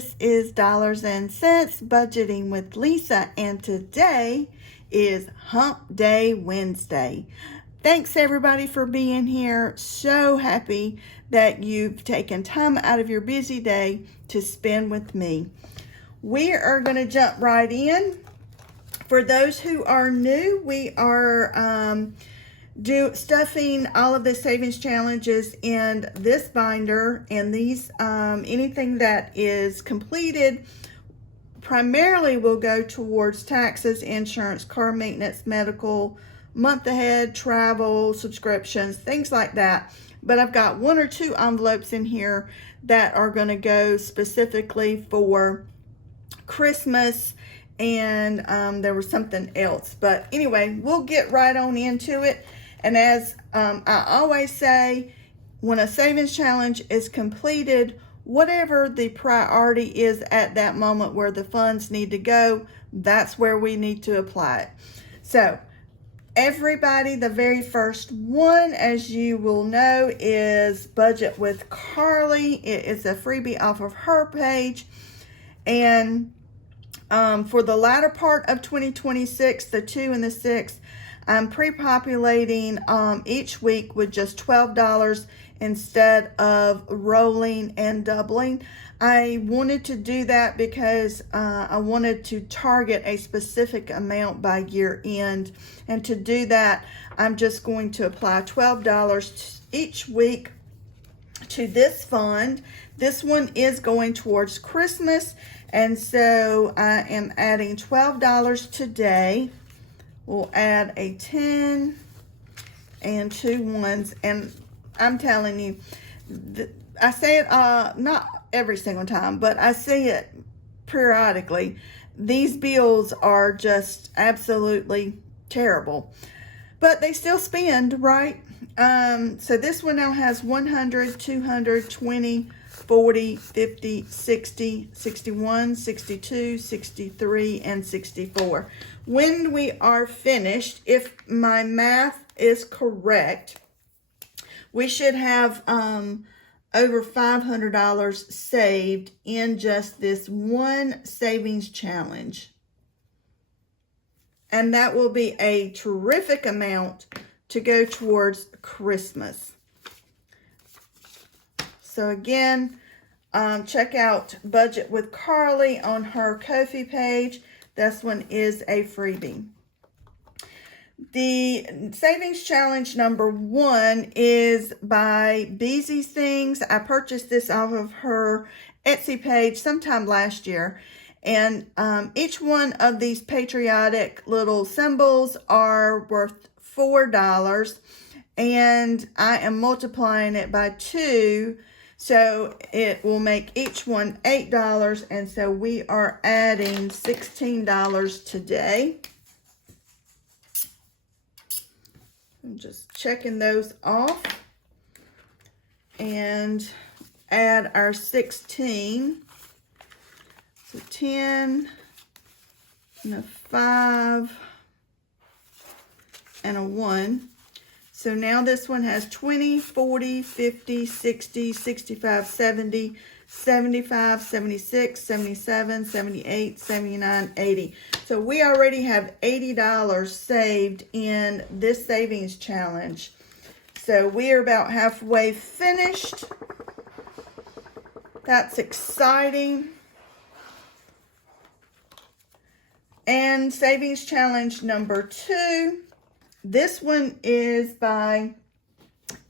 This is Dollars and Cents Budgeting with Lisa, and today is Hump Day Wednesday. Thanks everybody for being here. So happy that you've taken time out of your busy day to spend with me. We are going to jump right in. For those who are new, we are stuffing all of the savings challenges in this binder, and these anything that is completed primarily will go towards taxes, insurance, car maintenance, medical, month ahead, travel, subscriptions, things like that. But I've got one or two envelopes in here that are going to go specifically for Christmas, and there was something else. But anyway, we'll get right on into it. And as I always say, when a savings challenge is completed, whatever the priority is at that moment where the funds need to go, that's where we need to apply it. So everybody, the very first one, as you will know, is Budget with Carly. It is a freebie off of her page. And for the latter part of 2026, the 2 and the 6, I'm pre-populating each week with just $12 instead of rolling and doubling. I wanted to do that because I wanted to target a specific amount by year end. And to do that, I'm just going to apply $12 each week to this fund. This one is going towards Christmas, and so I am adding $12 today. We'll add a 10 and 2 ones, and I'm telling you, I say it not every single time, but I say it periodically. These bills are just absolutely terrible, but they still spend, right? So this one now has 100, 200, 20, 40, 50, 60, 61, 62, 63, and 64. When we are finished, if my math is correct, we should have over $500 saved in just this one savings challenge. And that will be a terrific amount to go towards Christmas. So again, check out Budget with Carly on her Ko-fi page. This one is a freebie. The savings challenge number 1 is by Beezy's Things. I purchased this off of her Etsy page sometime last year. And each one of these patriotic little symbols are worth $4. And I am multiplying it by 2. So it will make each one $8, and so we are adding $16 today. I'm just checking those off and add our 16. So 10 and a 5 and a 1. So now this one has 20, 40, 50, 60, 65, 70, 75, 76, 77, 78, 79, 80. So we already have $80 saved in this savings challenge. So we are about halfway finished. That's exciting. And savings challenge number 2. This one is by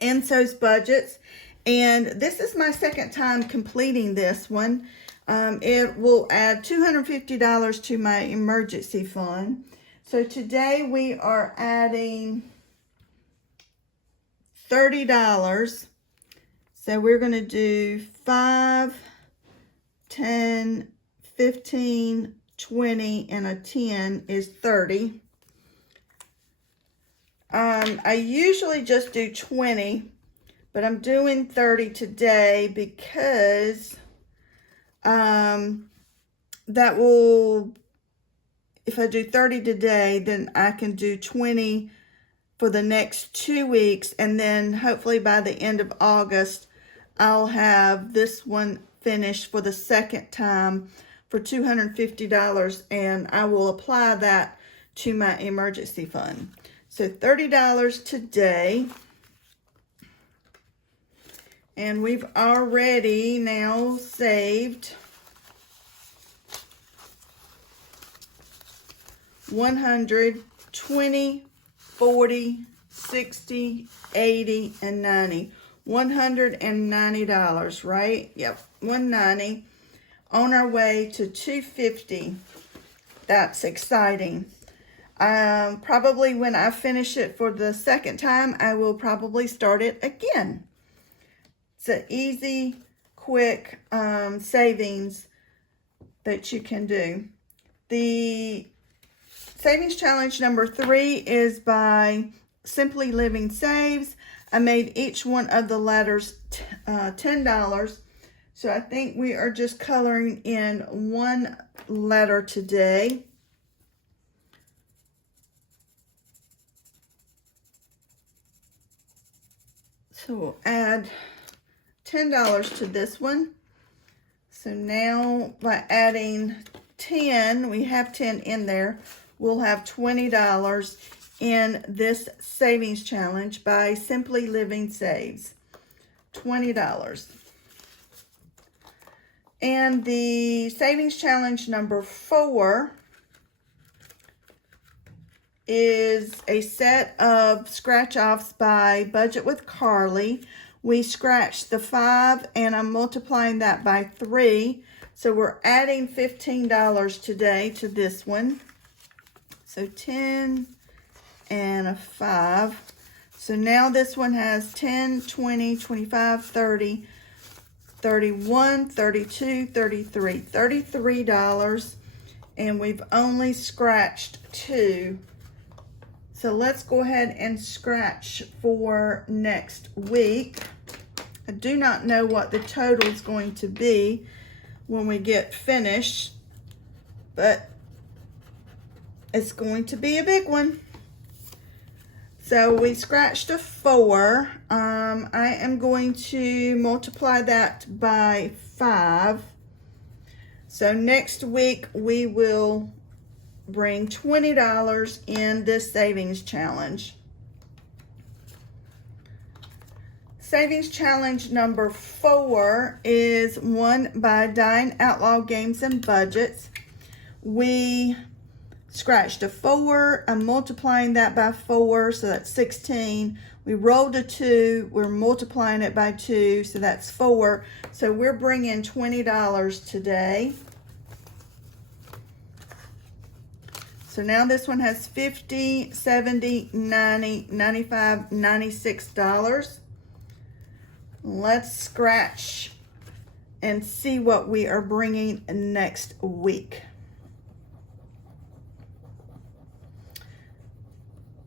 Enso's Budgets, and this is my second time completing this one. It will add $250 to my emergency fund. So today we are adding $30. So we're going to do 5, 10, 15, 20, and a 10 is 30. I usually just do 20, but I'm doing 30 today because that will, if I do 30 today, then I can do 20 for the next 2 weeks, and then hopefully by the end of August, I'll have this one finished for the second time for $250, and I will apply that to my emergency fund. So $30 today. And we've already now saved 100, 20, 40, 60, 80, and 90. $190, right? Yep, $190. On our way to $250. That's exciting. Probably when I finish it for the second time, I will probably start it again. It's an easy, quick savings that you can do. The savings challenge number 3 is by Simply Living Saves. I made each one of the letters $10. So I think we are just coloring in one letter today. So we'll add $10 to this one. So now by adding 10, we have 10 in there, we'll have $20 in this savings challenge by Simply Living Saves. $20. And the savings challenge number 4 is a set of scratch-offs by Budget with Carly. We scratched the 5, and I'm multiplying that by 3. So we're adding $15 today to this one. So 10 and a 5. So now this one has 10, 20, 25, 30, 31, 32, 33. $33. And we've only scratched 2. So let's go ahead and scratch for next week. I do not know what the total is going to be when we get finished, but it's going to be a big one. So we scratched a 4. I am going to multiply that by 5. So next week we will bring $20 in this savings challenge. Savings challenge number 4 is one by Dying Outlaw Games and Budgets. We scratched a 4. I'm multiplying that by 4, so that's 16. We rolled a 2. We're multiplying it by 2, so that's 4. So we're bringing $20 today. So now this one has $50, $70, $90, $95, $96. Let's scratch and see what we are bringing next week.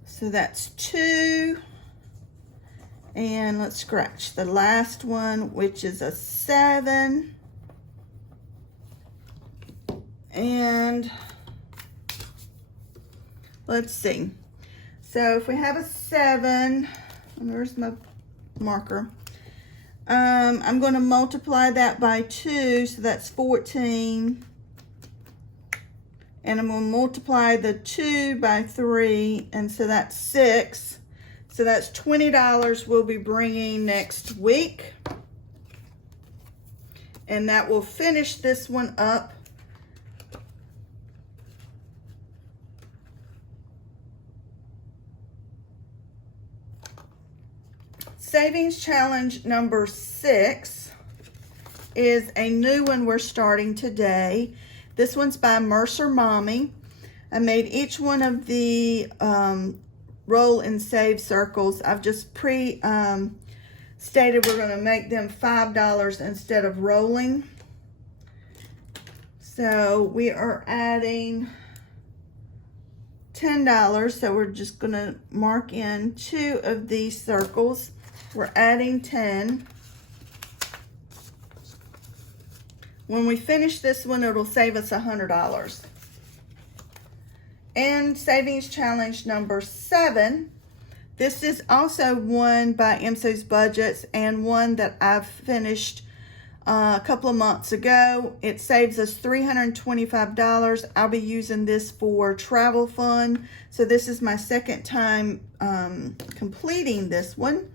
So that's 2. And let's scratch the last one, which is a 7. And let's see. So if we have a 7, where's my marker? I'm going to multiply that by 2, so that's 14. And I'm going to multiply the 2 by 3, and so that's 6. So that's $20 we'll be bringing next week. And that will finish this one up. Savings challenge number 6 is a new one we're starting today. This one's by Mercer Mommy. I made each one of the roll and save circles. I've just stated we're going to make them $5 instead of rolling. So we are adding $10. So we're just going to mark in 2 of these circles. We're adding 10. When we finish this one, it'll save us $100. And savings challenge number 7. This is also one by MSO's Budgets and one that I've finished a couple of months ago. It saves us $325. I'll be using this for travel fund. So this is my second time completing this one.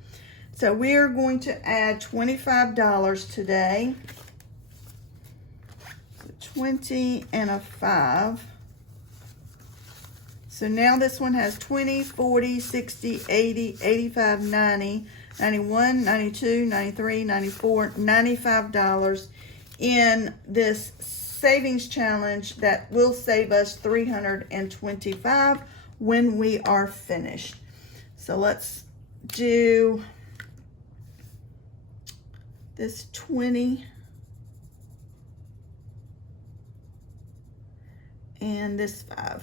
So we're going to add $25 today. So 20 and a 5. So now this one has 20, 40, 60, 80, 85, 90, 91, 92, 93, 94, $95 in this savings challenge that will save us $325 when we are finished. So let's do this 20 and this 5.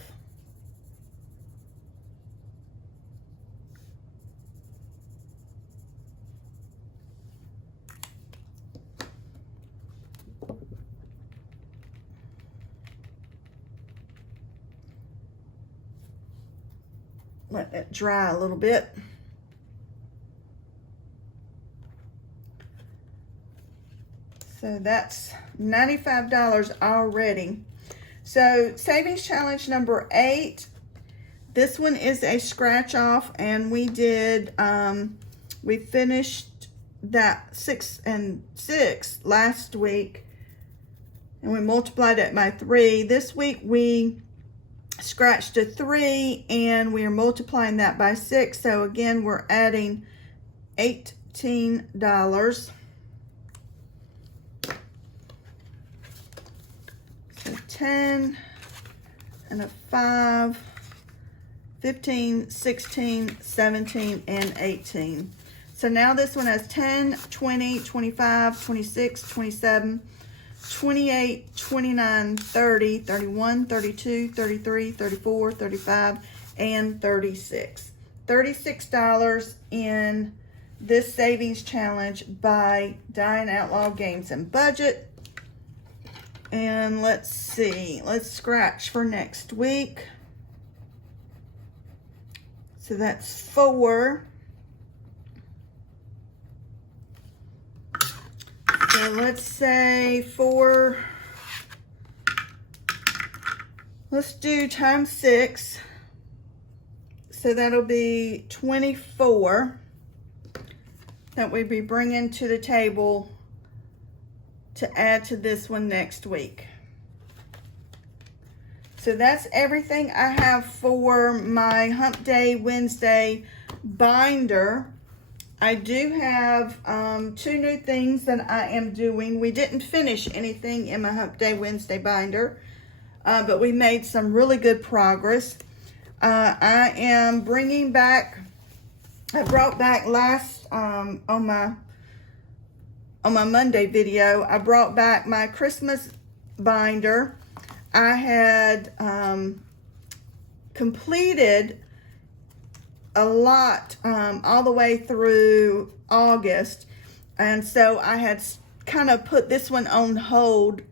Let that dry a little bit. So that's $95 already. So savings challenge number 8. This one is a scratch off, and we did, we finished that 6 and 6 last week, and we multiplied it by 3. This week we scratched a 3 and we are multiplying that by 6. So again, we're adding $18. So 10 and a 5, 15, 16, 17, and 18. So now this one has 10, 20, 25, 26, 27, 28, 29, 30, 31, 32, 33, 34, 35, and 36. $36 in this savings challenge by Dying Outlaw Games and Budget. And let's see, let's scratch for next week. So that's 4. So let's say 4, let's do times 6. So that'll be 24 that we'd be bringing to the table to add to this one next week. So that's everything I have for my Hump Day Wednesday binder. I do have 2 new things that I am doing. We didn't finish anything in my Hump Day Wednesday binder, but we made some really good progress. I am bringing back, I brought back last, on my Monday video, I brought back my Christmas binder. I had completed a lot all the way through August, and so I had kind of put this one on hold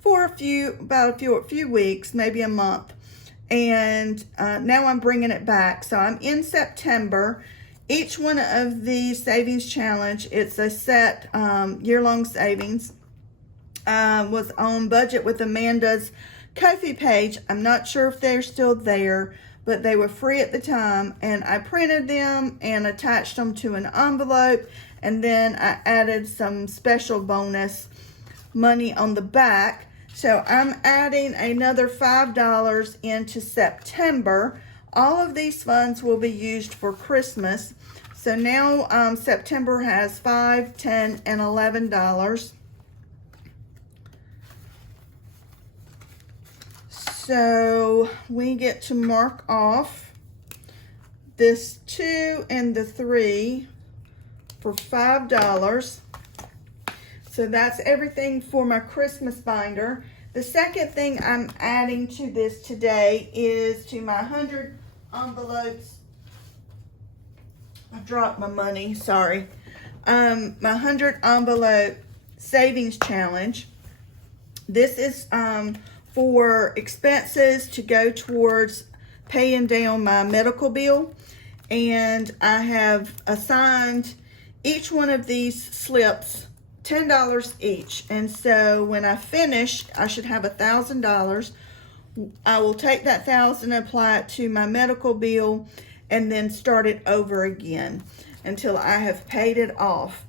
for a few weeks, maybe a month, and now I'm bringing it back. So I'm in September. Each one of these savings challenge, it's a set year-long savings, was on Budget with Amanda's Ko-fi page. I'm not sure if they're still there, but they were free at the time, and I printed them and attached them to an envelope, and then I added some special bonus money on the back. So I'm adding another $5 into September. All of these funds will be used for Christmas. So now September has $5, $10, and $11. So we get to mark off this 2 and the 3 for $5. So that's everything for my Christmas binder. The second thing I'm adding to this today is to my 100 envelopes. I dropped my money, sorry. My 100 envelope savings challenge. This is for expenses to go towards paying down my medical bill, and I have assigned each one of these slips $10 each. And so when I finish, I should have $1,000. I will take that $1,000 and apply it to my medical bill and then start it over again until I have paid it off.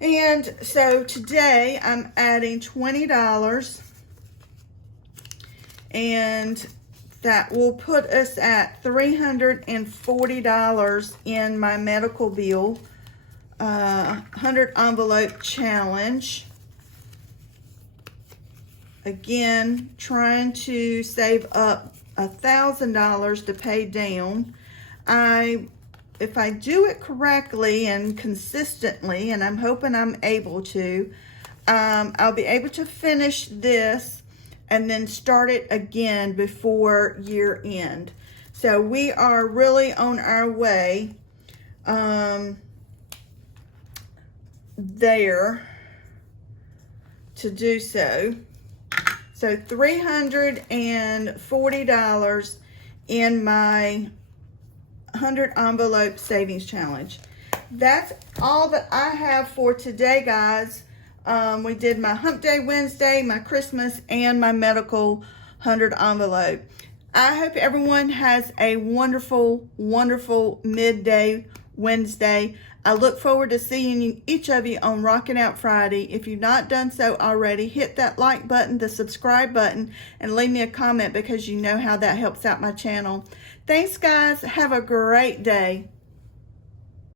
And so today I'm adding $20, and that will put us at $340 in my medical bill. 100 envelope challenge. Again, trying to save up $1,000 to pay down. If I do it correctly and consistently, and I'm hoping I'm able to, I'll be able to finish this and then start it again before year end. So we are really on our way there to do so. So $340 in my 100 envelope savings challenge. That's all that I have for today, guys. We did my Hump Day Wednesday, my Christmas, and my medical 100 envelope. I hope everyone has a wonderful, wonderful midday Wednesday. I look forward to seeing each of you on Rockin' Out Friday. If you've not done so already, hit that like button, the subscribe button, and leave me a comment because you know how that helps out my channel. Thanks, guys. Have a great day.